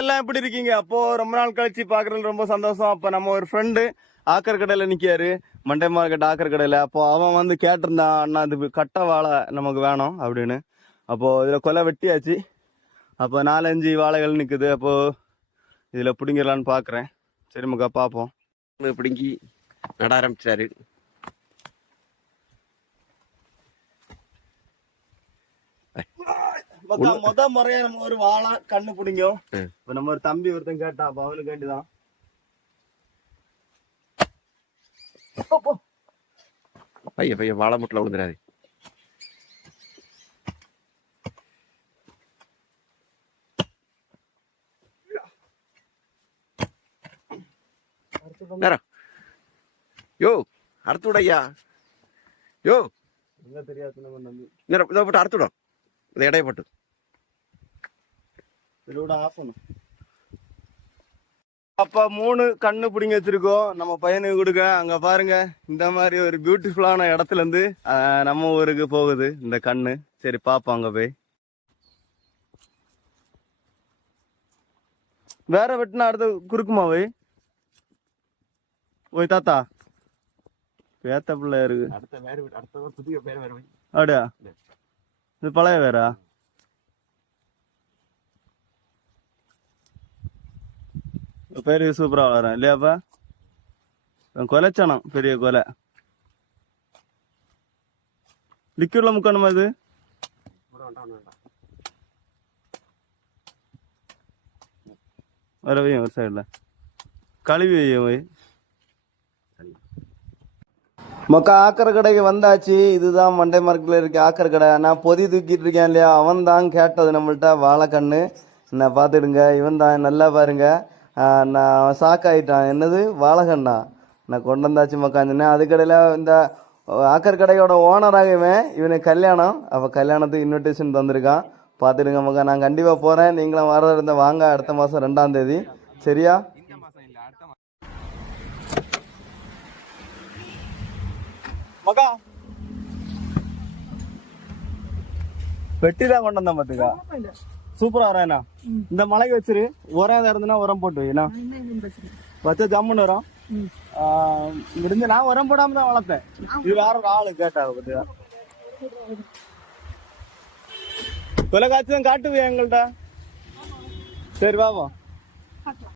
எல்லாம் எப்படி இருக்கீங்க? அப்போ ரொம்ப நாள் கழிச்சு பாக்குறதுல ரொம்ப சந்தோஷம். அப்ப நம்ம ஒரு ஃப்ரெண்டு ஆக்கர் கடையில நிக்காரு, மண்டே மார்க்கெட் ஆக்கர் கடையில. அப்போ அவன் வந்து கேட்டிருந்தான், அண்ணா இது கட்ட வாழை நமக்கு வேணும் அப்படின்னு. அப்போ இதுல கொலை வெட்டியாச்சு. அப்போ 4-5 வாழைகள் நிக்குது. அப்போ இதுல பிடிங்கிடலான்னு பாக்குறேன். சரி மக்கா பாப்போம். பிடுங்கி நட ஆரம்பிச்சாரு. முத முறையா நம்ம ஒரு வாழை கண்ணு பிடிங்கும். இப்ப நம்ம ஒரு தம்பி ஒருத்தன் கேட்டான், அப்ப அவனுக்கு வேண்டிதான். பைய பைய வாழை முட்டில் விழுந்துடாது. யோ அறுத்து விடையா? யோ என்ன தெரியாது தம்பி, இதை போட்டு அறுத்து விடும். இதை இடைய போட்டு இதோட ஆஃப் பண்ணும். அப்ப 3 கண்ணு பிடிங்க வச்சிருக்கோம் நம்ம பையனுக்கு கொடுக்க. அங்க பாருங்க, இந்த மாதிரி ஒரு பியூட்டிஃபுல்லான இடத்துல இருந்து நம்ம ஊருக்கு போகுது இந்த கண்ணு. சரி பாப்போம் அங்க போய். வேற வெட்டினா அடுத்த குறுக்குமா போய் ஓய் தாத்தா பேத்த பிள்ளை இருக்கு. அடுத்த புதிய பேர் வேற அப்படியா? இது பழைய வேறா? பேரு சூப்பரா வளரேன் இல்லையாப்பா? கொலைச்சானம் பெரிய கொலை. லிக்யூட்ல முக்கணுமா இது? வர வையும் ஒரு சைடுல கழுவி வையும் போய். மக்கா ஆக்கர் கடைக்கு வந்தாச்சு. இதுதான் மண்டே மார்க்கெட்ல இருக்க ஆக்கர் கடை. நான் பொதி தூக்கிட்டு இருக்கேன் இல்லையா, அவன் தான் கேட்டது நம்மள்ட்ட வாழைக்கண்ணு. நான் பார்த்துடுங்க, இவன் தான் நல்லா பாருங்க. நான் ஷாக் ஆகிட்டான், என்னது வாழைக்கண்ணா? நான் கொண்டு வந்தாச்சு மக்காந்துனே. அதுக்கடையில் இந்த ஆக்கர் கடையோட ஓனராகவே இவனுக்கு கல்யாணம். அப்போ கல்யாணத்துக்கு இன்விடேஷன் தந்திருக்கான். பார்த்துடுங்க மக்கா, நான் கண்டிப்பாக போகிறேன். நீங்களும் வர இருந்த வாங்க, அடுத்த மாதம் 2ஆம் தேதி. சரியா? மக்கா வெட்டி தான் கொண்டு வந்தேன் பாத்துக்கா. சூப்பரா வரேண்ணா. இந்த மலைக்கு வச்சிரு, உரம் இருந்துன்னா உரம் போட்டு வைண்ணா. வச்சா ஜம்முன்னு வரும். இருந்து நான் உரம் போடாம தான் வளர்த்தேன். இது வேற ஒரு ஆளு கேட்டா பாத்துக்கா. தொலைக்காட்சி தான் காட்டுவியா எங்கள்கிட்ட? சரி பாப்போம்.